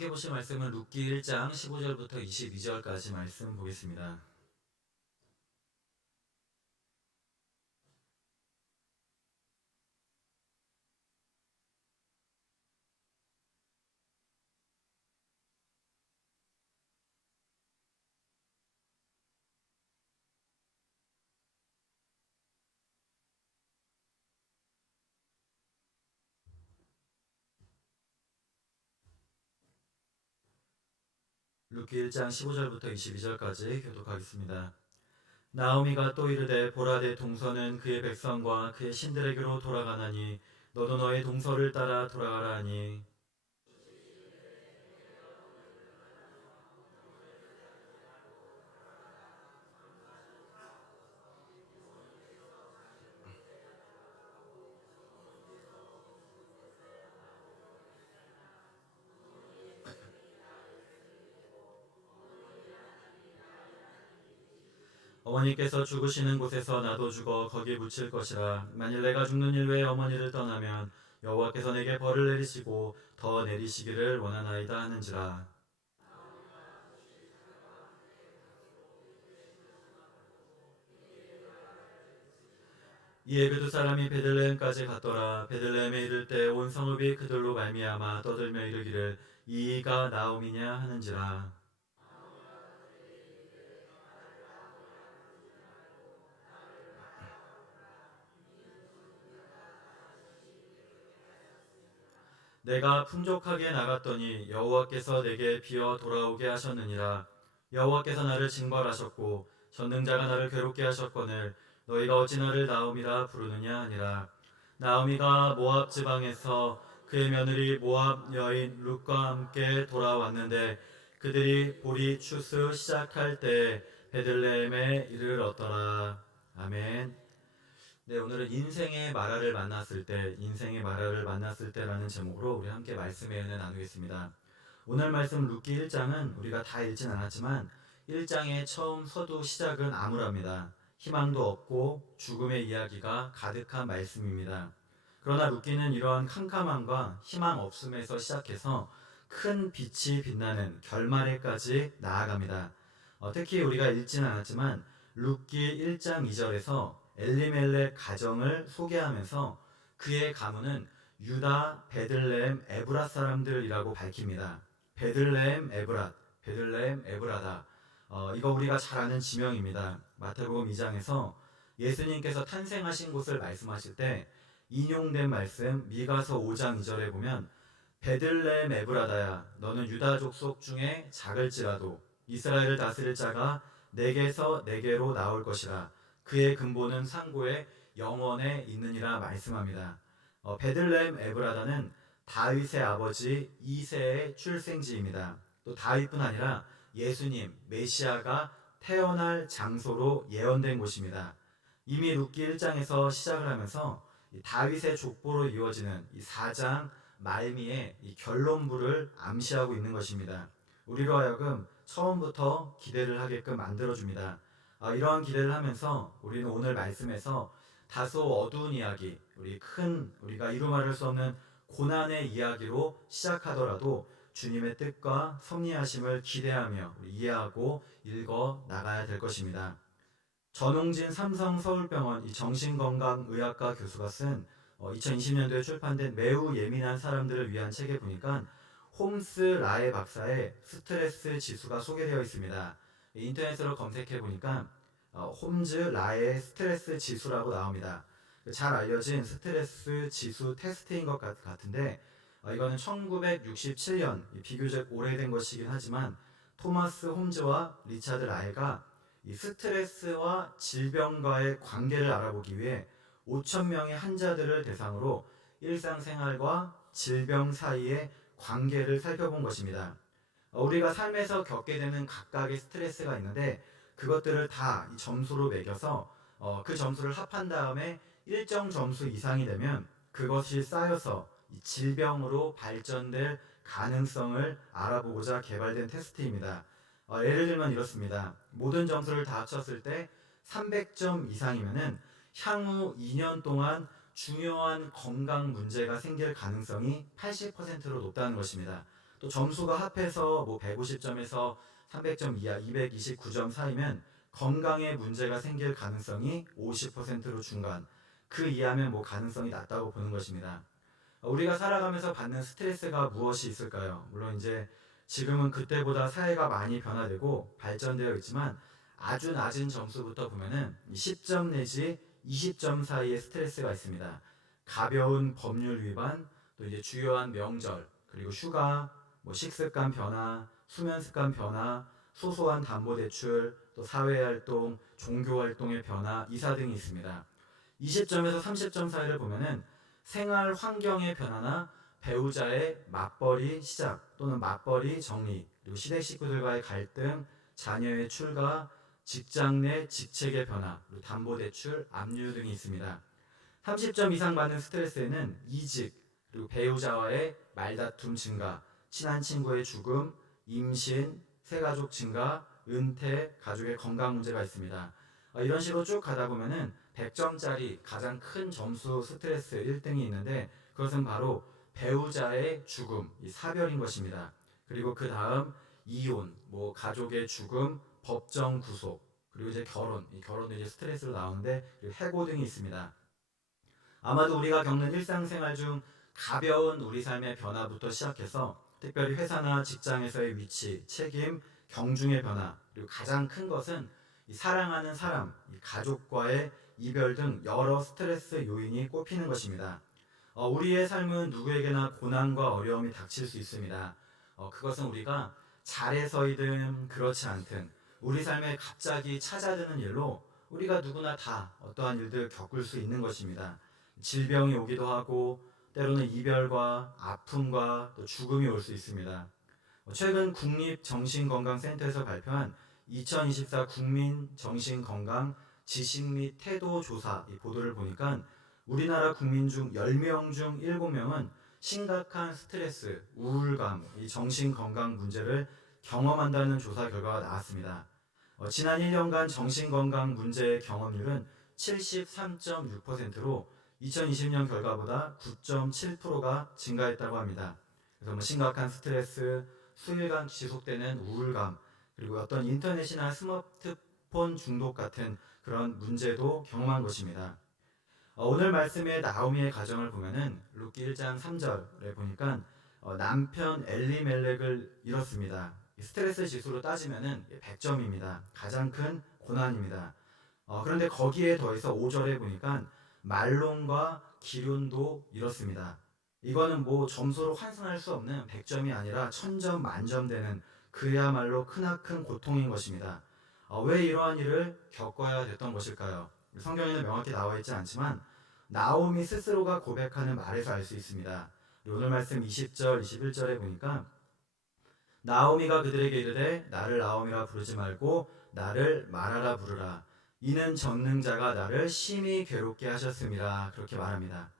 함께 보실 말씀은 룻기 1장 15절부터 22절까지 말씀 보겠습니다. 룻기 1장 15절부터 22절까지 교독하겠습니다. 나오미가 또 이르되 보라 내 동서는 그의 백성과 그의 신들에게로 돌아가나니 너도 너의 동서를 따라 돌아가라 하니 어머니께서 죽으시는 곳에서 나도 죽어 거기 묻힐 것이라. 만일 내가 죽는 일 외에 어머니를 떠나면 여호와께서 내게 벌을 내리시고 더 내리시기를 원하나이다 하는지라. 이에 그 두 사람이 베들레헴까지 갔더라. 베들레헴에 이를 때 온 성읍이 그들로 말미암아 떠들며 이르기를 이가 나옴이냐 하는지라. 내가 풍족하게 나갔더니 여호와께서 내게 비어 돌아오게 하셨느니라. 여호와께서 나를 징벌하셨고 전능자가 나를 괴롭게 하셨거늘 너희가 어찌 나를 나옴이라 부르느냐 하니라. 나오미가 모압 지방에서 그의 며느리 모압 여인 룻과 함께 돌아왔는데 그들이 보리 추수 시작할 때 베들레헴에 이르렀더라. 아멘. 네, 오늘은 인생의 마라를 만났을 때라는 제목으로 우리 함께 말씀의 은혜 나누겠습니다. 오늘 말씀 룻기 1장은 우리가 다 읽진 않았지만 1장의 처음 서두 시작은 암울합니다. 희망도 없고 죽음의 이야기가 가득한 말씀입니다. 그러나 룻기는 이러한 캄캄함과 희망 없음에서 시작해서 큰 빛이 빛나는 결말에까지 나아갑니다. 특히 우리가 읽지는 않았지만 룻기 1장 2절에서 엘리멜렉 가정을 소개하면서 그의 가문은 유다 베들레헴 에브랏 사람들이라고 밝힙니다. 베들레헴 에브라다. 이거 우리가 잘 아는 지명입니다. 마태복음 2장에서 예수님께서 탄생하신 곳을 말씀하실 때 인용된 말씀 미가서 5장 2절에 보면 베들레헴 에브라다야 너는 유다 족속 중에 작을지라도 이스라엘을 다스릴 자가 내게서 내게로 나올 것이라. 그의 근본은 상고에 영원에 있느니라 말씀합니다. 베들레헴 에브라다는 다윗의 아버지 이새의 출생지입니다. 또 다윗뿐 아니라 예수님 메시아가 태어날 장소로 예언된 곳입니다. 이미 룻기 1장에서 시작을 하면서 다윗의 족보로 이어지는 이 4장 말미에 이 결론부를 암시하고 있는 것입니다. 우리로 하여금 처음부터 기대를 하게끔 만들어줍니다. 이러한 기대를 하면서 우리는 오늘 말씀에서 다소 어두운 이야기, 우리가 이루 말할 수 없는 고난의 이야기로 시작하더라도 주님의 뜻과 섭리하심을 기대하며 이해하고 읽어 나가야 될 것입니다. 전홍진 삼성서울병원 정신건강의학과 교수가 쓴 2020년도에 출판된 매우 예민한 사람들을 위한 책에 보니까 홈스 라에 박사의 스트레스 지수가 소개되어 있습니다. 인터넷으로 검색해 보니까 홈즈 라의 스트레스 지수라고 나옵니다. 잘 알려진 스트레스 지수 테스트인 것 같은데 이거는 1967년 비교적 오래된 것이긴 하지만 토마스 홈즈와 리차드 라에가 이 스트레스와 질병과의 관계를 알아보기 위해 5,000명의 환자들을 대상으로 일상생활과 질병 사이의 관계를 살펴본 것입니다. 우리가 삶에서 겪게 되는 각각의 스트레스가 있는데 그것들을 다 점수로 매겨서 그 점수를 합한 다음에 일정 점수 이상이 되면 그것이 쌓여서 질병으로 발전될 가능성을 알아보고자 개발된 테스트입니다. 예를 들면 이렇습니다. 모든 점수를 다 합쳤을 때 300점 이상이면은 향후 2년 동안 중요한 건강 문제가 생길 가능성이 80%로 높다는 것입니다. 또 점수가 합해서 뭐 150점에서 300점 이하, 229점 사이면 건강에 문제가 생길 가능성이 50%로 중간, 그 이하면 뭐 가능성이 낮다고 보는 것입니다. 우리가 살아가면서 받는 스트레스가 무엇이 있을까요? 물론 이제 지금은 그때보다 사회가 많이 변화되고 발전되어 있지만 아주 낮은 점수부터 보면은 10점 내지 20점 사이의 스트레스가 있습니다. 가벼운 법률 위반, 또 이제 주요한 명절, 그리고 휴가, 뭐 식습관 변화, 수면 습관 변화, 소소한 담보대출, 또 사회활동, 종교활동의 변화, 이사 등이 있습니다. 20점에서 30점 사이를 보면은 생활 환경의 변화나 배우자의 맞벌이 시작 또는 맞벌이 정리, 그리고 시댁 식구들과의 갈등, 자녀의 출가, 직장 내 직책의 변화, 그리고 담보대출, 압류 등이 있습니다. 30점 이상 받는 스트레스에는 이직, 그리고 배우자와의 말다툼 증가, 친한 친구의 죽음, 임신, 새가족 증가, 은퇴, 가족의 건강 문제가 있습니다. 이런 식으로 쭉 가다 보면은 100점짜리 가장 큰 점수 스트레스 1등이 있는데 그것은 바로 배우자의 죽음, 이 사별인 것입니다. 그리고 그 다음 이혼, 뭐 가족의 죽음, 법정 구속, 그리고 이제 결혼, 이 결혼도 이제 스트레스로 나오는데 그리고 해고 등이 있습니다. 아마도 우리가 겪는 일상생활 중 가벼운 우리 삶의 변화부터 시작해서 특별히 회사나 직장에서의 위치, 책임, 경중의 변화, 그리고 가장 큰 것은 이 사랑하는 사람, 이 가족과의 이별 등 여러 스트레스 요인이 꼽히는 것입니다. 우리의 삶은 누구에게나 고난과 어려움이 닥칠 수 있습니다. 그것은 우리가 잘해서이든 그렇지 않든 우리 삶에 갑자기 찾아드는 일로 우리가 누구나 다 어떠한 일들 겪을 수 있는 것입니다. 질병이 오기도 하고 때로는 이별과 아픔과 또 죽음이 올 수 있습니다. 최근 국립정신건강센터에서 발표한 2024 국민정신건강 지식 및 태도 조사 이 보도를 보니까 우리나라 국민 중 10명 중 7명은 심각한 스트레스, 우울감, 이 정신건강 문제를 경험한다는 조사 결과가 나왔습니다. 지난 1년간 정신건강 문제의 경험률은 73.6%로 2020년 결과보다 9.7%가 증가했다고 합니다. 그래서 뭐 심각한 스트레스, 수일간 지속되는 우울감, 그리고 어떤 인터넷이나 스마트폰 중독 같은 그런 문제도 경험한 것입니다. 오늘 말씀의 나오미의 가정을 보면은 룻기 1장 3절에 보니까 남편 엘리멜렉을 잃었습니다. 스트레스 지수로 따지면은 100점입니다. 가장 큰 고난입니다. 그런데 거기에 더해서 5절에 보니까 말론과 기륜도 잃었습니다. 이거는 뭐 점수로 환산할 수 없는 100점이 아니라 1000점 만점 되는 그야말로 크나큰 고통인 것입니다. 왜 이러한 일을 겪어야 됐던 것일까요? 성경에는 명확히 나와 있지 않지만 나오미 스스로가 고백하는 말에서 알 수 있습니다. 오늘 말씀 20절, 21절에 보니까 나오미가 그들에게 이르되 나를 나오미라 부르지 말고 나를 마라라 부르라. 이는 전능자가 나를 심히 괴롭게 하셨음이라 그렇게 말합니다.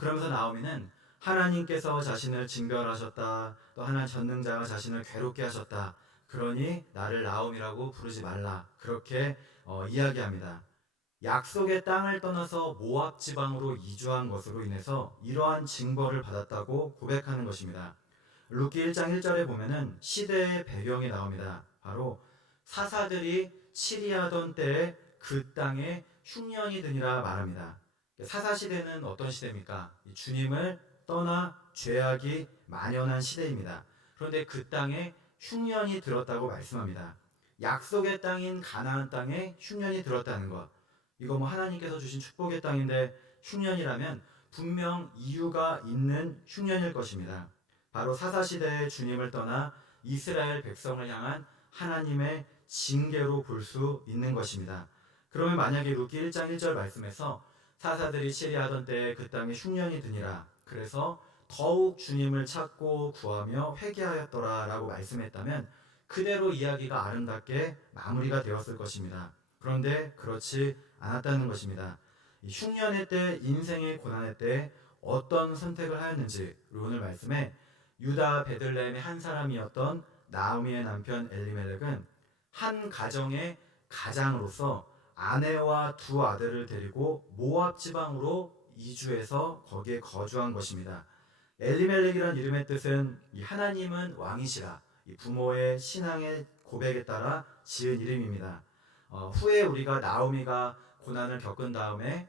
그러면서 나오미는 하나님께서 자신을 징별하셨다. 또 하나님 전능자가 자신을 괴롭게 하셨다. 그러니 나를 나오미라고 부르지 말라. 그렇게 이야기합니다. 약속의 땅을 떠나서 모압 지방으로 이주한 것으로 인해서 이러한 징벌을 받았다고 고백하는 것입니다. 룻기 1장 1절에 보면은 시대의 배경이 나옵니다. 바로 사사들이 치리하던 때에 그 땅에 흉년이 드니라 말합니다. 사사시대는 어떤 시대입니까? 주님을 떠나 죄악이 만연한 시대입니다. 그런데 그 땅에 흉년이 들었다고 말씀합니다. 약속의 땅인 가나안 땅에 흉년이 들었다는 것. 이거 뭐 하나님께서 주신 축복의 땅인데 흉년이라면 분명 이유가 있는 흉년일 것입니다. 바로 사사시대의 주님을 떠나 이스라엘 백성을 향한 하나님의 징계로 볼 수 있는 것입니다. 그러면 만약에 룻기 1장 1절 말씀에서 사사들이 치리하던 때에 그 땅에 흉년이 드니라. 그래서 더욱 주님을 찾고 구하며 회개하였더라 라고 말씀했다면 그대로 이야기가 아름답게 마무리가 되었을 것입니다. 그런데 그렇지 않았다는 것입니다. 흉년의 때, 인생의 고난의 때 어떤 선택을 하였는지 오늘 말씀에 유다 베들레헴의 한 사람이었던 나오미의 남편 엘리멜렉은 한 가정의 가장으로서 아내와 두 아들을 데리고 모압 지방으로 이주해서 거기에 거주한 것입니다. 엘리멜렉이란 이름의 뜻은 이 하나님은 왕이시라, 이 부모의 신앙의 고백에 따라 지은 이름입니다. 후에 우리가 나오미가 고난을 겪은 다음에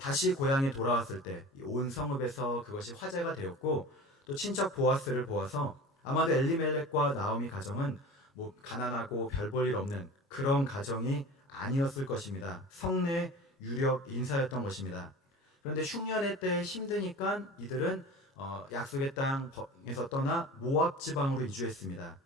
다시 고향에 돌아왔을 때 온 성읍에서 그것이 화제가 되었고, 또 친척 보아스를 보아서 아마도 엘리멜렉과 나오미 가정은 뭐 가난하고 별 볼 일 없는 그런 가정이 아니었을 것입니다. 성내 유력 인사였던 것입니다. 그런데 흉년의 때 힘드니까 이들은 약속의 땅에서 떠나 모압 지방으로 이주했습니다.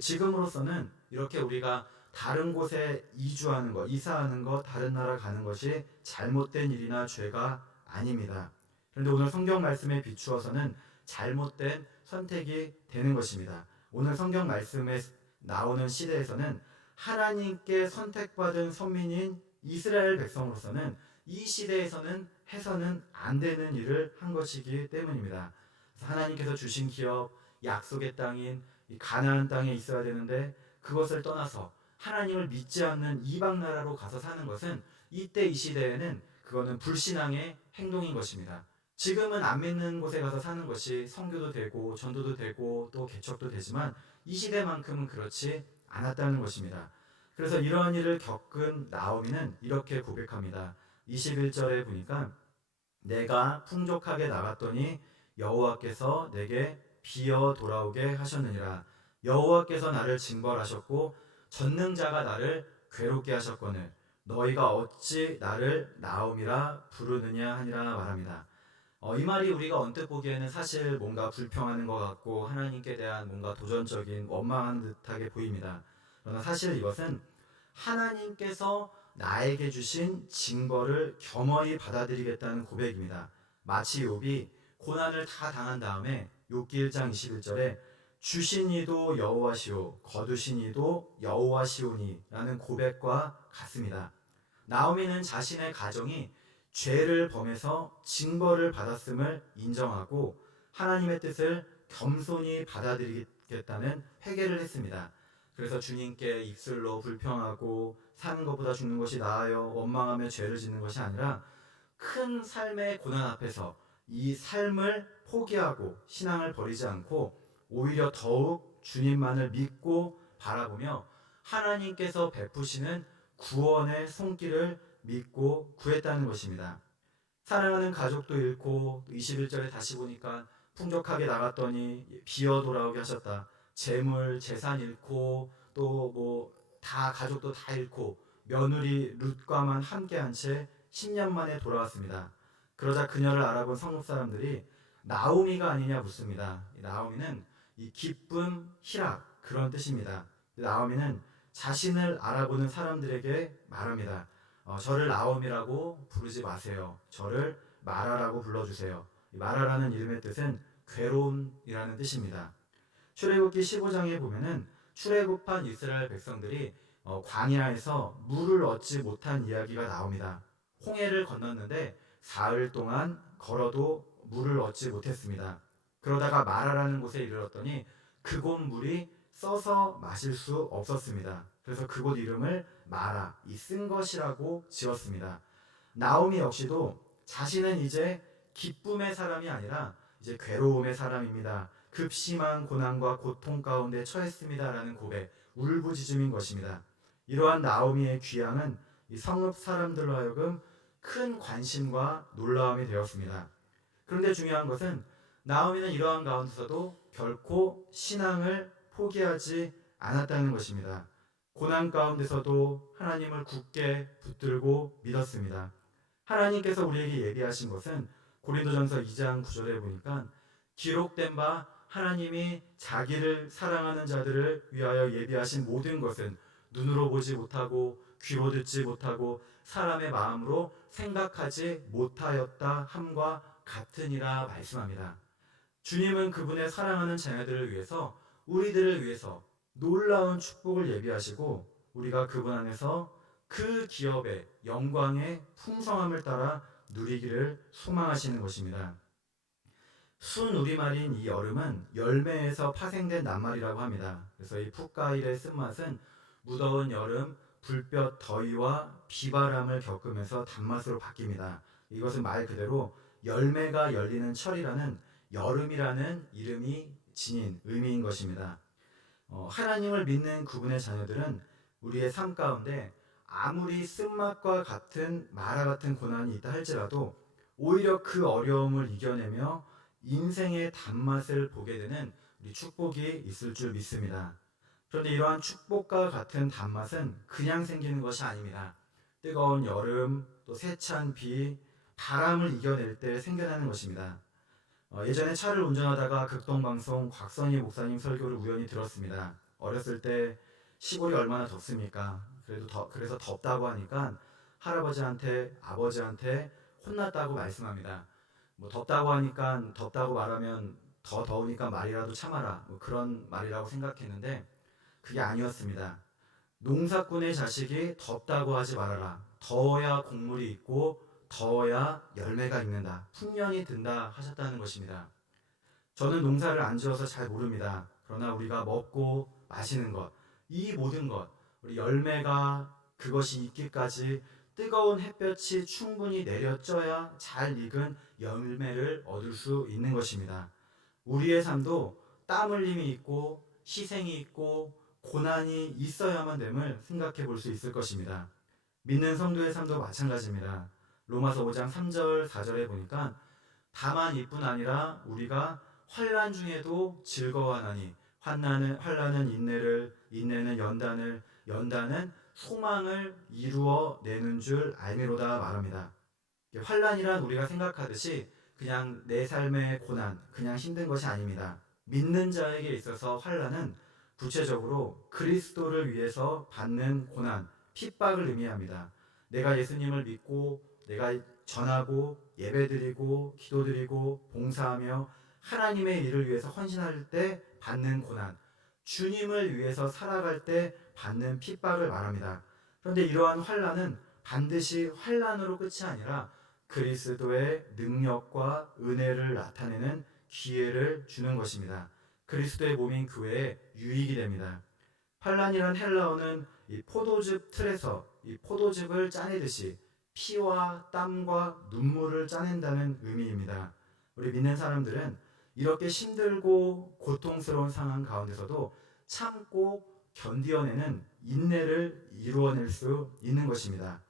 지금으로서는 이렇게 우리가 다른 곳에 이주하는 것, 이사하는 것, 다른 나라 가는 것이 잘못된 일이나 죄가 아닙니다. 그런데 오늘 성경 말씀에 비추어서는 잘못된 선택이 되는 것입니다. 오늘 성경 말씀에 나오는 시대에서는 하나님께 선택받은 선민인 이스라엘 백성으로서는 이 시대에서는 해서는 안 되는 일을 한 것이기 때문입니다. 하나님께서 주신 기업, 약속의 땅인 이 가나안 땅에 있어야 되는데 그것을 떠나서 하나님을 믿지 않는 이방 나라로 가서 사는 것은 이때 이 시대에는 그거는 불신앙의 행동인 것입니다. 지금은 안 믿는 곳에 가서 사는 것이 선교도 되고 전도도 되고 또 개척도 되지만 이 시대만큼은 그렇지 않았다는 것입니다. 그래서 이러한 일을 겪은 나오미는 이렇게 고백합니다. 21절에 보니까 내가 풍족하게 나갔더니 여호와께서 내게 비어 돌아오게 하셨느니라. 여호와께서 나를 징벌하셨고 전능자가 나를 괴롭게 하셨거늘 너희가 어찌 나를 나옴이라 부르느냐 하니라 말합니다. 이 말이 우리가 언뜻 보기에는 사실 뭔가 불평하는 것 같고 하나님께 대한 뭔가 도전적인 원망한 듯하게 보입니다. 그러나 사실 이것은 하나님께서 나에게 주신 징벌을 겸허히 받아들이겠다는 고백입니다. 마치 욥이 고난을 다 당한 다음에 욥기 1장 21절에 주신 이도 여호와시오 거두신 이도 여호와시오니 라는 고백과 같습니다. 나오미는 자신의 가정이 죄를 범해서 징벌을 받았음을 인정하고 하나님의 뜻을 겸손히 받아들이겠다는 회개를 했습니다. 그래서 주님께 입술로 불평하고 사는 것보다 죽는 것이 나아요 원망하며 죄를 짓는 것이 아니라 큰 삶의 고난 앞에서 이 삶을 포기하고 신앙을 버리지 않고 오히려 더욱 주님만을 믿고 바라보며 하나님께서 베푸시는 구원의 손길을 믿고 구했다는 것입니다. 사랑하는 가족도 잃고 21절에 다시 보니까 풍족하게 나갔더니 비어 돌아오게 하셨다. 재물, 재산 잃고 또 뭐 다 가족도 다 잃고 며느리 룻과만 함께한 채 10년 만에 돌아왔습니다. 그러자 그녀를 알아본 성읍 사람들이 나오미가 아니냐 묻습니다. 나오미는 이 기쁨, 희락 그런 뜻입니다. 나오미는 자신을 알아보는 사람들에게 말합니다. 저를 나오미라고 부르지 마세요. 저를 마라라고 불러주세요. 마라라는 이름의 뜻은 괴로움이라는 뜻입니다. 출애굽기 15장에 보면은 출애굽한 이스라엘 백성들이 광야에서 물을 얻지 못한 이야기가 나옵니다. 홍해를 건넜는데 사흘 동안 걸어도 물을 얻지 못했습니다. 그러다가 마라라는 곳에 이르렀더니 그곳 물이 써서 마실 수 없었습니다. 그래서 그곳 이름을 마라, 이 쓴 것이라고 지었습니다. 나오미 역시도 자신은 이제 기쁨의 사람이 아니라 이제 괴로움의 사람입니다. 급심한 고난과 고통 가운데 처했습니다라는 고백, 울부짖음인 것입니다. 이러한 나오미의 귀향은 이 성읍 사람들로 하여금 큰 관심과 놀라움이 되었습니다. 그런데 중요한 것은 나오미는 이러한 가운데서도 결코 신앙을 포기하지 않았다는 것입니다. 고난 가운데서도 하나님을 굳게 붙들고 믿었습니다. 하나님께서 우리에게 예비하신 것은 고린도전서 2장 9절에 보니까 기록된 바 하나님이 자기를 사랑하는 자들을 위하여 예비하신 모든 것은 눈으로 보지 못하고 귀로 듣지 못하고 사람의 마음으로 생각하지 못하였다 함과 같으니라 말씀합니다. 주님은 그분의 사랑하는 자녀들을 위해서 우리들을 위해서 놀라운 축복을 예비하시고 우리가 그분 안에서 그 기업의 영광의 풍성함을 따라 누리기를 소망하시는 것입니다. 순 우리말인 이 여름은 열매에서 파생된 낱말이라고 합니다. 그래서 이 풋과일의 쓴맛은 무더운 여름 불볕 더위와 비바람을 겪으면서 단맛으로 바뀝니다. 이것은 말 그대로 열매가 열리는 철이라는 여름이라는 이름이 지닌 의미인 것입니다. 하나님을 믿는 그분의 자녀들은 우리의 삶 가운데 아무리 쓴맛과 같은 마라 같은 고난이 있다 할지라도 오히려 그 어려움을 이겨내며 인생의 단맛을 보게 되는 우리 축복이 있을 줄 믿습니다. 그런데 이러한 축복과 같은 단맛은 그냥 생기는 것이 아닙니다. 뜨거운 여름, 또 세찬 비, 바람을 이겨낼 때 생겨나는 것입니다. 예전에 차를 운전하다가 극동방송 곽선희 목사님 설교를 우연히 들었습니다. 어렸을 때 시골이 얼마나 덥습니까? 그래서 덥다고 하니까 할아버지한테 아버지한테 혼났다고 말씀합니다. 뭐 덥다고 하니까 덥다고 말하면 더 더우니까 말이라도 참아라, 뭐 그런 말이라고 생각했는데 그게 아니었습니다. 농사꾼의 자식이 덥다고 하지 말아라. 더워야 곡물이 있고 더워야 열매가 있는다. 풍년이 든다 하셨다는 것입니다. 저는 농사를 안 지어서 잘 모릅니다. 그러나 우리가 먹고 마시는 것, 이 모든 것, 우리 열매가 그것이 있기까지 뜨거운 햇볕이 충분히 내려쪄야 잘 익은 열매를 얻을 수 있는 것입니다. 우리의 삶도 땀 흘림이 있고 희생이 있고 고난이 있어야만 됨을 생각해 볼 수 있을 것입니다. 믿는 성도의 삶도 마찬가지입니다. 로마서 5장 3절 4절에 보니까 다만 이뿐 아니라 우리가 환난 중에도 즐거워하나니 환난은 인내를, 인내는 연단을, 연단은 소망을 이루어내는 줄 알미로다 말합니다. 환난이란 우리가 생각하듯이 그냥 내 삶의 고난, 그냥 힘든 것이 아닙니다. 믿는 자에게 있어서 환난은 구체적으로 그리스도를 위해서 받는 고난, 핍박을 의미합니다. 내가 예수님을 믿고 내가 전하고 예배드리고 기도드리고 봉사하며 하나님의 일을 위해서 헌신할 때 받는 고난, 주님을 위해서 살아갈 때 받는 핍박을 말합니다. 그런데 이러한 환난은 반드시 환난으로 끝이 아니라 그리스도의 능력과 은혜를 나타내는 기회를 주는 것입니다. 그리스도의 몸인 교회에 유익이 됩니다. 환난이란 헬라어는 이 포도즙 틀에서 이 포도즙을 짜내듯이 피와 땀과 눈물을 짜낸다는 의미입니다. 우리 믿는 사람들은 이렇게 힘들고 고통스러운 상황 가운데서도 참고 견디어내는 인내를 이루어낼 수 있는 것입니다.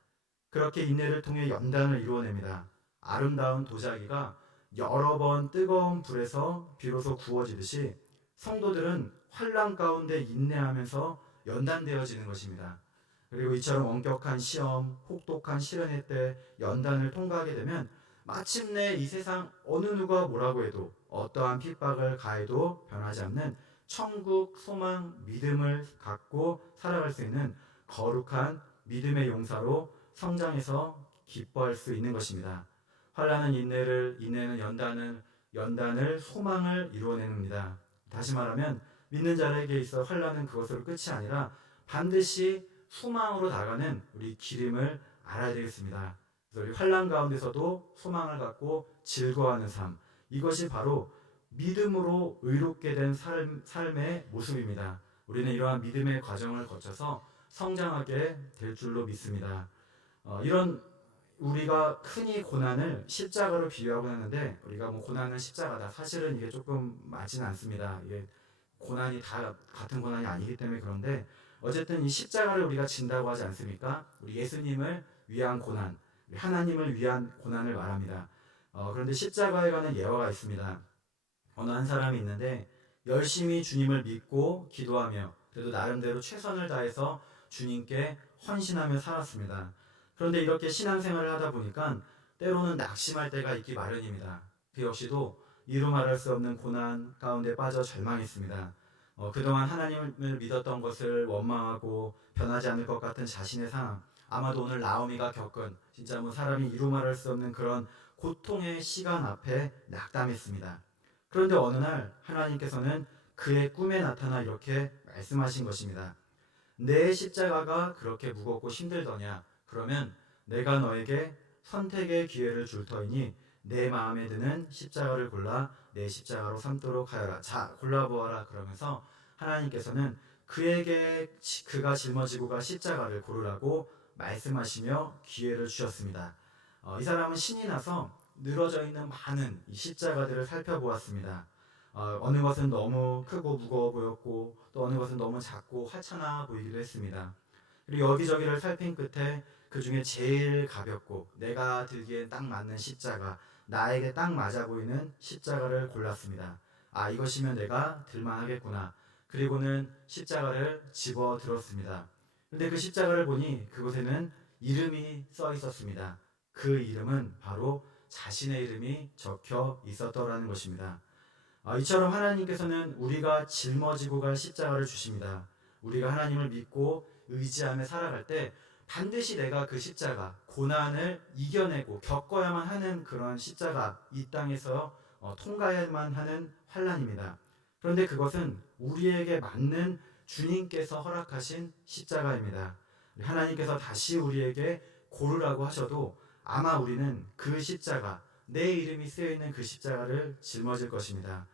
그렇게 인내를 통해 연단을 이루어냅니다. 아름다운 도자기가 여러 번 뜨거운 불에서 비로소 구워지듯이 성도들은 환난 가운데 인내하면서 연단되어지는 것입니다. 그리고 이처럼 엄격한 시험, 혹독한 시련의 때 연단을 통과하게 되면 마침내 이 세상 어느 누가 뭐라고 해도 어떠한 핍박을 가해도 변하지 않는 천국, 소망, 믿음을 갖고 살아갈 수 있는 거룩한 믿음의 용사로 성장해서 기뻐할 수 있는 것입니다. 환난은 인내를, 인내는 연단을 소망을 이루어냅니다. 다시 말하면 믿는 자에게 있어 환난은 그것으로 끝이 아니라 반드시 소망으로 나가는 우리 길임을 알아야 되겠습니다. 그래서 우리 환난 가운데서도 소망을 갖고 즐거워하는 삶, 이것이 바로 믿음으로 의롭게 된 삶의 모습입니다. 우리는 이러한 믿음의 과정을 거쳐서 성장하게 될 줄로 믿습니다. 이런 우리가 흔히 고난을 십자가로 비유하고 하는데 우리가 뭐 고난은 십자가다, 사실은 이게 조금 맞지는 않습니다. 이게 고난이 다 같은 고난이 아니기 때문에. 그런데 어쨌든 이 십자가를 우리가 진다고 하지 않습니까? 우리 예수님을 위한 고난, 하나님을 위한 고난을 말합니다. 그런데 십자가에 관한 예화가 있습니다. 어느 한 사람이 있는데 열심히 주님을 믿고 기도하며 그래도 나름대로 최선을 다해서 주님께 헌신하며 살았습니다. 그런데 이렇게 신앙생활을 하다 보니까 때로는 낙심할 때가 있기 마련입니다. 그 역시도 이루 말할 수 없는 고난 가운데 빠져 절망했습니다. 그동안 하나님을 믿었던 것을 원망하고 변하지 않을 것 같은 자신의 상황, 아마도 오늘 나오미가 겪은 진짜 뭐 사람이 이루 말할 수 없는 그런 고통의 시간 앞에 낙담했습니다. 그런데 어느 날 하나님께서는 그의 꿈에 나타나 이렇게 말씀하신 것입니다. 내 십자가가 그렇게 무겁고 힘들더냐? 그러면 내가 너에게 선택의 기회를 줄 터이니 내 마음에 드는 십자가를 골라 내 십자가로 삼도록 하여라. 자, 골라보아라. 그러면서 하나님께서는 그에게 그가 짊어지고 갈 십자가를 고르라고 말씀하시며 기회를 주셨습니다. 이 사람은 신이 나서 늘어져 있는 많은 이 십자가들을 살펴보았습니다. 어느 것은 너무 크고 무거워 보였고 또 어느 것은 너무 작고 하찮아 보이기도 했습니다. 그리고 여기저기를 살핀 끝에 그 중에 제일 가볍고 내가 들기엔 딱 맞는 십자가, 나에게 딱 맞아 보이는 십자가를 골랐습니다. 이것이면 내가 들만하겠구나. 그리고는 십자가를 집어 들었습니다. 근데 그 십자가를 보니 그곳에는 이름이 써 있었습니다. 그 이름은 바로 자신의 이름이 적혀 있었더라는 것입니다. 이처럼 하나님께서는 우리가 짊어지고 갈 십자가를 주십니다. 우리가 하나님을 믿고 의지하며 살아갈 때 반드시 내가 그 십자가, 고난을 이겨내고 겪어야만 하는 그런 십자가, 이 땅에서 통과해야만 하는 환난입니다. 그런데 그것은 우리에게 맞는 주님께서 허락하신 십자가입니다. 하나님께서 다시 우리에게 고르라고 하셔도 아마 우리는 그 십자가, 내 이름이 쓰여있는 그 십자가를 짊어질 것입니다.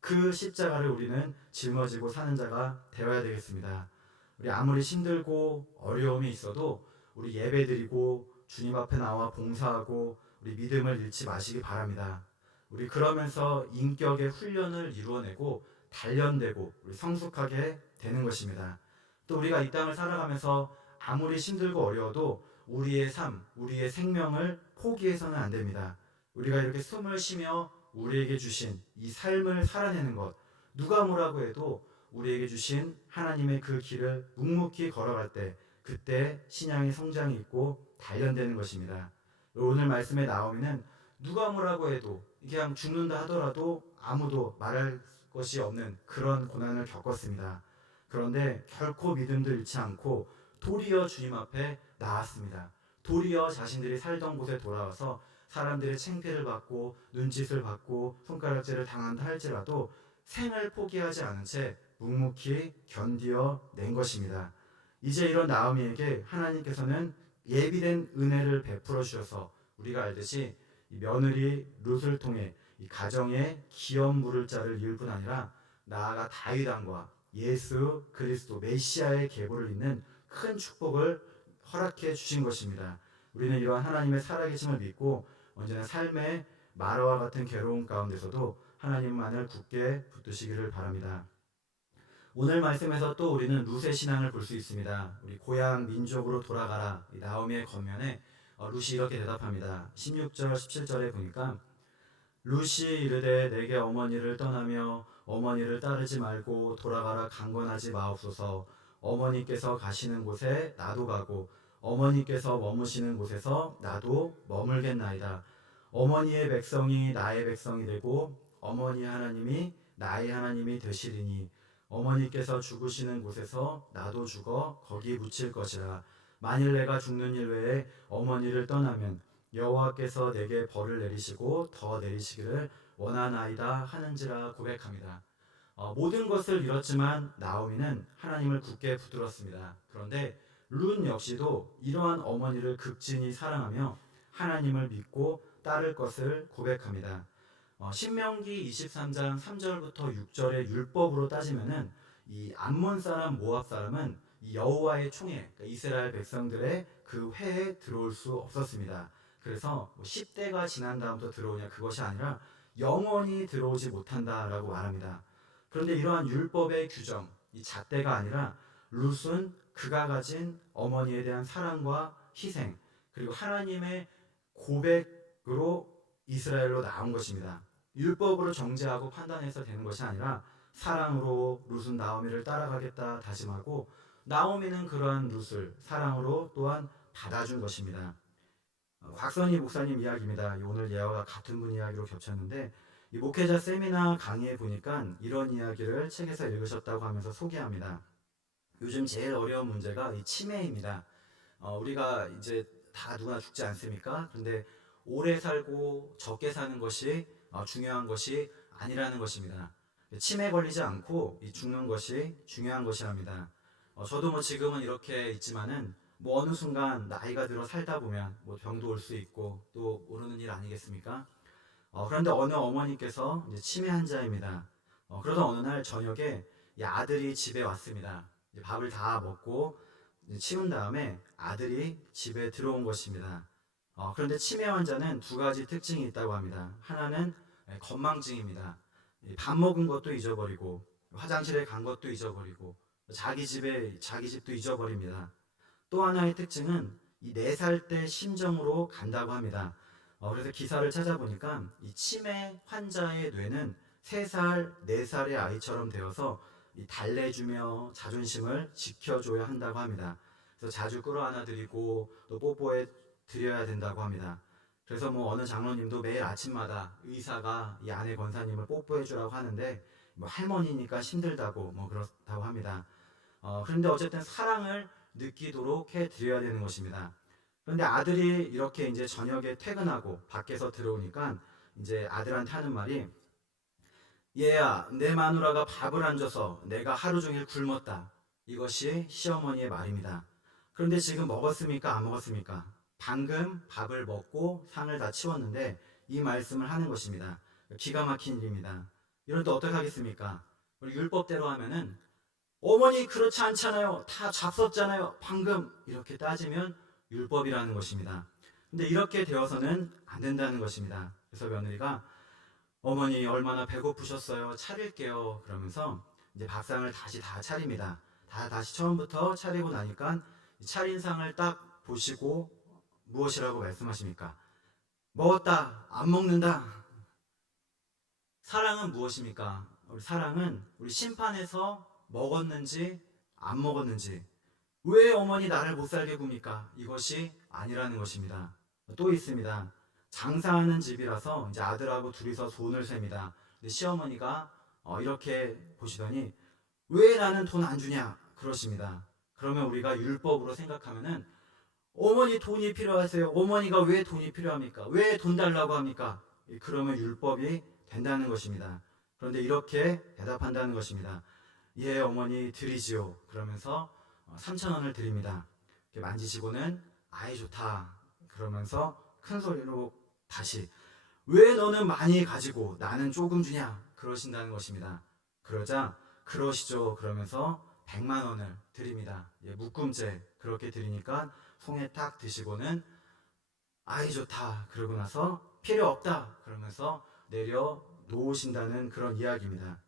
그 십자가를 우리는 짊어지고 사는 자가 되어야 되겠습니다. 우리 아무리 힘들고 어려움이 있어도 우리 예배드리고 주님 앞에 나와 봉사하고 우리 믿음을 잃지 마시기 바랍니다. 우리 그러면서 인격의 훈련을 이루어내고 단련되고 우리 성숙하게 되는 것입니다. 또 우리가 이 땅을 살아가면서 아무리 힘들고 어려워도 우리의 삶, 우리의 생명을 포기해서는 안 됩니다. 우리가 이렇게 숨을 쉬며 우리에게 주신 이 삶을 살아내는 것, 누가 뭐라고 해도 우리에게 주신 하나님의 그 길을 묵묵히 걸어갈 때 그때 신앙의 성장이 있고 단련되는 것입니다. 오늘 말씀에 나오면은 누가 뭐라고 해도 그냥 죽는다 하더라도 아무도 말할 것이 없는 그런 고난을 겪었습니다. 그런데 결코 믿음도 잃지 않고 도리어 주님 앞에 나왔습니다. 도리어 자신들이 살던 곳에 돌아와서 사람들의 창피를 받고 눈짓을 받고 손가락질을 당한다 할지라도 생을 포기하지 않은 채 묵묵히 견디어 낸 것입니다. 이제 이런 나오미에게 하나님께서는 예비된 은혜를 베풀어 주셔서 우리가 알듯이 이 며느리 룻을 통해 이 가정에 기업 물을 자를 이을 뿐 아니라 나아가 다윗 왕과 예수 그리스도 메시아의 계보를 잇는 큰 축복을 허락해 주신 것입니다. 우리는 이러한 하나님의 살아계심을 믿고 언제나 삶의 마라와 같은 괴로움 가운데서도 하나님만을 굳게 붙드시기를 바랍니다. 오늘 말씀에서 또 우리는 룻의 신앙을 볼 수 있습니다. 우리 고향 민족으로 돌아가라, 이 나오미의 겉면에 룻이 이렇게 대답합니다. 16절 17절에 보니까 룻이 이르되 내게 어머니를 떠나며 어머니를 따르지 말고 돌아가라 강권하지 마옵소서. 어머니께서 가시는 곳에 나도 가고 어머니께서 머무시는 곳에서 나도 머물겠나이다. 어머니의 백성이 나의 백성이 되고 어머니 하나님이 나의 하나님이 되시리니 어머니께서 죽으시는 곳에서 나도 죽어 거기 묻힐 것이라. 만일 내가 죽는 일 외에 어머니를 떠나면 여호와께서 내게 벌을 내리시고 더 내리시기를 원하나이다 하는지라 고백합니다. 모든 것을 잃었지만 나오미는 하나님을 굳게 붙들었습니다. 그런데 룻 역시도 이러한 어머니를 극진히 사랑하며 하나님을 믿고 따를 것을 고백합니다. 신명기 23장 3절부터 6절의 율법으로 따지면은 이 암몬 사람 모압 사람은 이 여호와의 총회, 그러니까 이스라엘 백성들의 그 회에 들어올 수 없었습니다. 그래서 10대가 지난 다음부터 들어오냐 그것이 아니라 영원히 들어오지 못한다라고 말합니다. 그런데 이러한 율법의 규정, 이 잣대가 아니라 룻은 그가 가진 어머니에 대한 사랑과 희생 그리고 하나님의 고백으로 이스라엘로 나온 것입니다. 율법으로 정죄하고 판단해서 되는 것이 아니라 사랑으로 룻은 나오미를 따라가겠다 다짐하고 나오미는 그러한 룻을 사랑으로 또한 받아준 것입니다. 곽선희 목사님 이야기입니다. 오늘 예화가 같은 분 이야기로 겹쳤는데 이 목회자 세미나 강의에 보니까 이런 이야기를 책에서 읽으셨다고 하면서 소개합니다. 요즘 제일 어려운 문제가 이 치매입니다. 우리가 이제 다 누구나 죽지 않습니까? 그런데 오래 살고 적게 사는 것이 중요한 것이 아니라는 것입니다. 치매 걸리지 않고 죽는 것이 중요한 것이랍니다. 저도 뭐 지금은 이렇게 있지만은 뭐 어느 순간 나이가 들어 살다 보면 뭐 병도 올 수 있고 또 오르는 일 아니겠습니까? 그런데 어느 어머니께서 이제 치매 환자입니다. 그러다 어느 날 저녁에 이 아들이 집에 왔습니다. 이제 밥을 다 먹고 치운 다음에 아들이 집에 들어온 것입니다. 그런데 치매 환자는 두 가지 특징이 있다고 합니다. 하나는 건망증입니다. 밥 먹은 것도 잊어버리고 화장실에 간 것도 잊어버리고 자기 집도 잊어버립니다. 또 하나의 특징은 이 4살 때 심정으로 간다고 합니다. 그래서 기사를 찾아보니까 이 치매 환자의 뇌는 3살, 4살의 아이처럼 되어서 이 달래주며 자존심을 지켜줘야 한다고 합니다. 그래서 자주 끌어안아 드리고 또 뽀뽀해 드려야 된다고 합니다. 그래서 뭐 어느 장로님도 매일 아침마다 의사가 이 아내 권사님을 뽀뽀해 주라고 하는데 뭐 할머니니까 힘들다고 뭐 그렇다고 합니다. 그런데 어쨌든 사랑을 느끼도록 해 드려야 되는 것입니다. 그런데 아들이 이렇게 이제 저녁에 퇴근하고 밖에서 들어오니까 이제 아들한테 하는 말이, 얘야, 내 마누라가 밥을 안 줘서 내가 하루 종일 굶었다. 이것이 시어머니의 말입니다. 그런데 지금 먹었습니까? 안 먹었습니까? 방금 밥을 먹고 상을 다 치웠는데 이 말씀을 하는 것입니다. 기가 막힌 일입니다. 이럴 때 어떻게 하겠습니까? 우리 율법대로 하면은 어머니 그렇지 않잖아요. 다 잡섰잖아요. 방금 이렇게 따지면 율법이라는 것입니다. 근데 이렇게 되어서는 안 된다는 것입니다. 그래서 며느리가 어머니 얼마나 배고프셨어요. 차릴게요. 그러면서 이제 밥상을 다시 다 차립니다. 다시 처음부터 차리고 나니까 차린 상을 딱 보시고 무엇이라고 말씀하십니까? 먹었다. 안 먹는다. 사랑은 무엇입니까? 우리 사랑은 우리 심판에서 먹었는지 안 먹었는지, 왜 어머니 나를 못 살게 굽니까? 이것이 아니라는 것입니다. 또 있습니다. 장사하는 집이라서 이제 아들하고 둘이서 돈을 셉니다. 근데 시어머니가 이렇게 보시더니 왜 나는 돈 안 주냐? 그러십니다. 그러면 우리가 율법으로 생각하면은 어머니 돈이 필요하세요. 어머니가 왜 돈이 필요합니까? 왜 돈 달라고 합니까? 그러면 율법이 된다는 것입니다. 그런데 이렇게 대답한다는 것입니다. 예, 어머니 드리지요. 그러면서 3,000원을 드립니다. 이렇게 만지시고는 아이 좋다. 그러면서 큰 소리로 다시 왜 너는 많이 가지고 나는 조금 주냐? 그러신다는 것입니다. 그러자 그러시죠. 그러면서 100만 원을 드립니다. 예, 묶음째 그렇게 드리니까 송에 탁 드시고는 아이 좋다. 그러고 나서 필요 없다. 그러면서 내려 놓으신다는 그런 이야기입니다.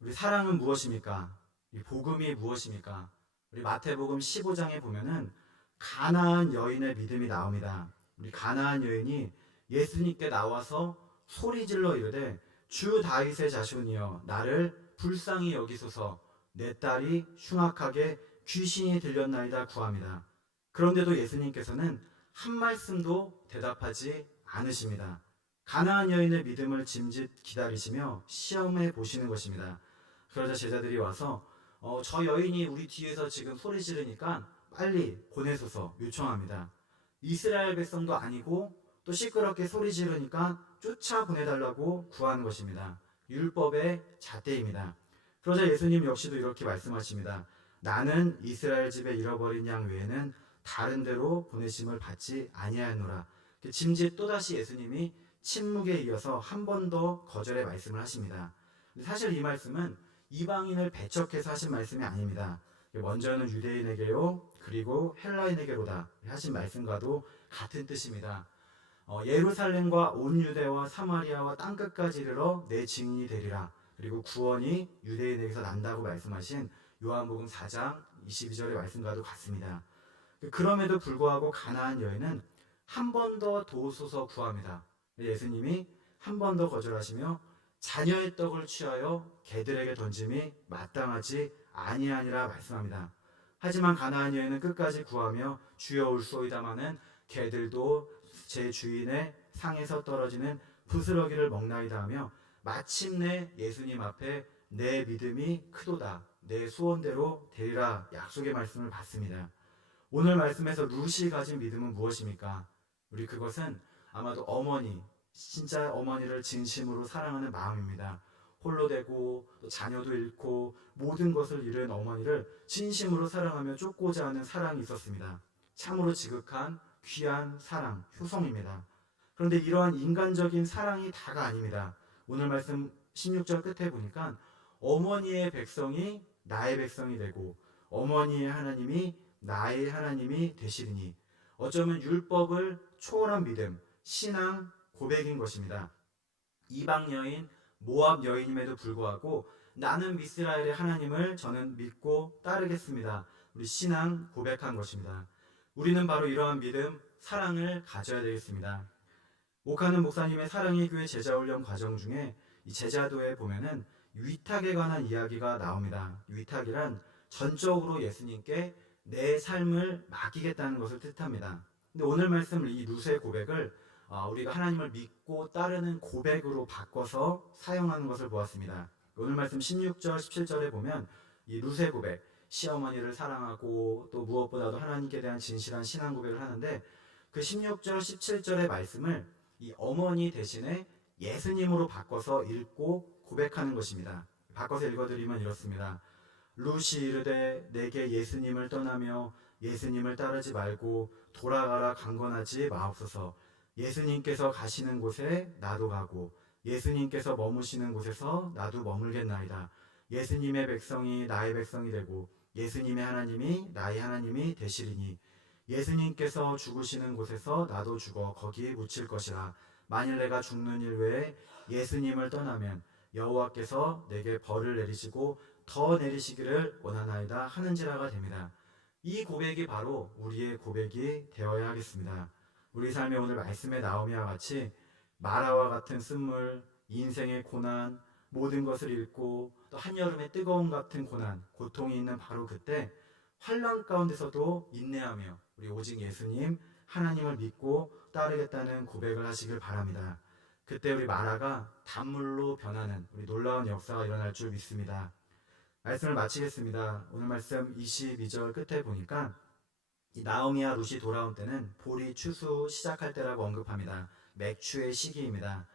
우리 사랑은 무엇입니까? 이 복음이 무엇입니까? 우리 마태복음 15장에 보면은 가나안 여인의 믿음이 나옵니다. 우리 가나안 여인이 예수님께 나와서 소리질러 이르되 주 다윗의 자손이여 나를 불쌍히 여기소서, 내 딸이 흉악하게 귀신이 들렸나이다 구합니다. 그런데도 예수님께서는 한 말씀도 대답하지 않으십니다. 가나안 여인의 믿음을 짐짓 기다리시며 시험해 보시는 것입니다. 그러자 제자들이 와서 저 여인이 우리 뒤에서 지금 소리 지르니까 빨리 보내소서 요청합니다. 이스라엘 백성도 아니고 또 시끄럽게 소리 지르니까 쫓아 보내달라고 구하는 것입니다. 율법의 잣대입니다. 그러자 예수님 역시도 이렇게 말씀하십니다. 나는 이스라엘 집에 잃어버린 양 외에는 다른 데로 보내심을 받지 아니하노라. 짐짓 또다시 예수님이 침묵에 이어서 한 번 더 거절의 말씀을 하십니다. 사실 이 말씀은 이방인을 배척해서 하신 말씀이 아닙니다. 먼저는 유대인에게요, 그리고 헬라인에게로다 하신 말씀과도 같은 뜻입니다. 예루살렘과 온 유대와 사마리아와 땅끝까지 이르러 내 증인이 되리라. 그리고 구원이 유대인에게서 난다고 말씀하신 요한복음 4장 22절의 말씀과도 같습니다. 그럼에도 불구하고 가나안 여인은 한 번 더 도우소서 구합니다. 예수님이 한 번 더 거절하시며 자녀의 떡을 취하여 개들에게 던짐이 마땅하지 아니하니라 말씀합니다. 하지만 가나안 여인은 끝까지 구하며 주여 올소이다마는 개들도 제 주인의 상에서 떨어지는 부스러기를 먹나이다 하며 마침내 예수님 앞에 내 믿음이 크도다, 내 소원대로 되리라 약속의 말씀을 받습니다. 오늘 말씀에서 룻이 가진 믿음은 무엇입니까? 우리 그것은 아마도 어머니, 진짜 어머니를 진심으로 사랑하는 마음입니다. 홀로 되고 또 자녀도 잃고 모든 것을 잃은 어머니를 진심으로 사랑하며 쫓고자 하는 사랑이 있었습니다. 참으로 지극한 귀한 사랑, 효성입니다. 그런데 이러한 인간적인 사랑이 다가 아닙니다. 오늘 말씀 16절 끝에 보니까 어머니의 백성이 나의 백성이 되고 어머니의 하나님이 나의 하나님이 되시리니, 어쩌면 율법을 초월한 믿음, 신앙 고백인 것입니다. 이방 여인, 모압 여인임에도 불구하고 나는 이스라엘의 하나님을 저는 믿고 따르겠습니다. 우리 신앙 고백한 것입니다. 우리는 바로 이러한 믿음, 사랑을 가져야 되겠습니다. 오카는 목사님의 사랑의 교회 제자훈련 과정 중에 이 제자도에 보면은 위탁에 관한 이야기가 나옵니다. 위탁이란 전적으로 예수님께 내 삶을 맡기겠다는 것을 뜻합니다. 근데 오늘 말씀 이 루스의 고백을 우리가 하나님을 믿고 따르는 고백으로 바꿔서 사용하는 것을 보았습니다. 오늘 말씀 16절, 17절에 보면 이 루스의 고백, 시어머니를 사랑하고 또 무엇보다도 하나님께 대한 진실한 신앙 고백을 하는데 그 16절, 17절의 말씀을 이 어머니 대신에 예수님으로 바꿔서 읽고 고백하는 것입니다. 바꿔서 읽어드리면 이렇습니다. 루시 이르되 내게 예수님을 떠나며 예수님을 따르지 말고 돌아가라 강권하지 마옵소서. 예수님께서 가시는 곳에 나도 가고 예수님께서 머무시는 곳에서 나도 머물겠나이다. 예수님의 백성이 나의 백성이 되고 예수님의 하나님이 나의 하나님이 되시리니 예수님께서 죽으시는 곳에서 나도 죽어 거기 묻힐 것이라. 만일 내가 죽는 일 외에 예수님을 떠나면 여호와께서 내게 벌을 내리시고 더 내리시기를 원하나이다 하는지라가 됩니다. 이 고백이 바로 우리의 고백이 되어야 하겠습니다. 우리 삶의 오늘 말씀에 나오미와 같이 마라와 같은 쓴물, 인생의 고난, 모든 것을 잃고 또 한여름의 뜨거움 같은 고난, 고통이 있는 바로 그때 환난 가운데서도 인내하며 우리 오직 예수님, 하나님을 믿고 따르겠다는 고백을 하시길 바랍니다. 그때 우리 마라가 단물로 변하는 우리 놀라운 역사가 일어날 줄 믿습니다. 말씀을 마치겠습니다. 오늘 말씀 22절 끝에 보니까 이 나오미와 룻이 돌아온 때는 보리 추수 시작할 때라고 언급합니다. 맥추의 시기입니다.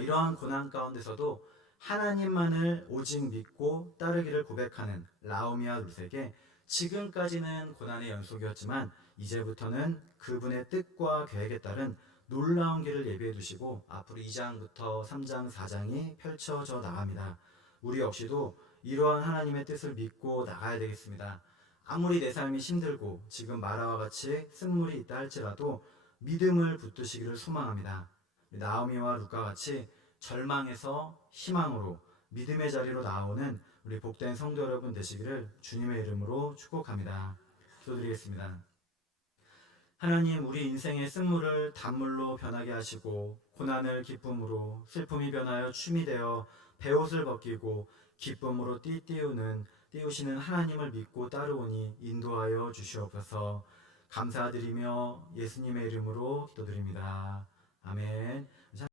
이러한 고난 가운데서도 하나님만을 오직 믿고 따르기를 고백하는 나오미와 룻에게 지금까지는 고난의 연속이었지만 이제부터는 그분의 뜻과 계획에 따른 놀라운 길을 예비해 두시고 앞으로 2장부터 3장, 4장이 펼쳐져 나갑니다. 우리 역시도 이러한 하나님의 뜻을 믿고 나가야 되겠습니다. 아무리 내 삶이 힘들고 지금 마라와 같이 쓴물이 있다 할지라도 믿음을 붙드시기를 소망합니다. 나오미와 룻과 같이 절망에서 희망으로 믿음의 자리로 나오는 우리 복된 성도 여러분 되시기를 주님의 이름으로 축복합니다. 기도드리겠습니다. 하나님, 우리 인생의 쓴물을 단물로 변하게 하시고 고난을 기쁨으로, 슬픔이 변하여 춤이 되어 베옷을 벗기고 기쁨으로 띄우시는 하나님을 믿고 따르오니 인도하여 주시옵소서. 감사드리며 예수님의 이름으로 기도드립니다. 아멘.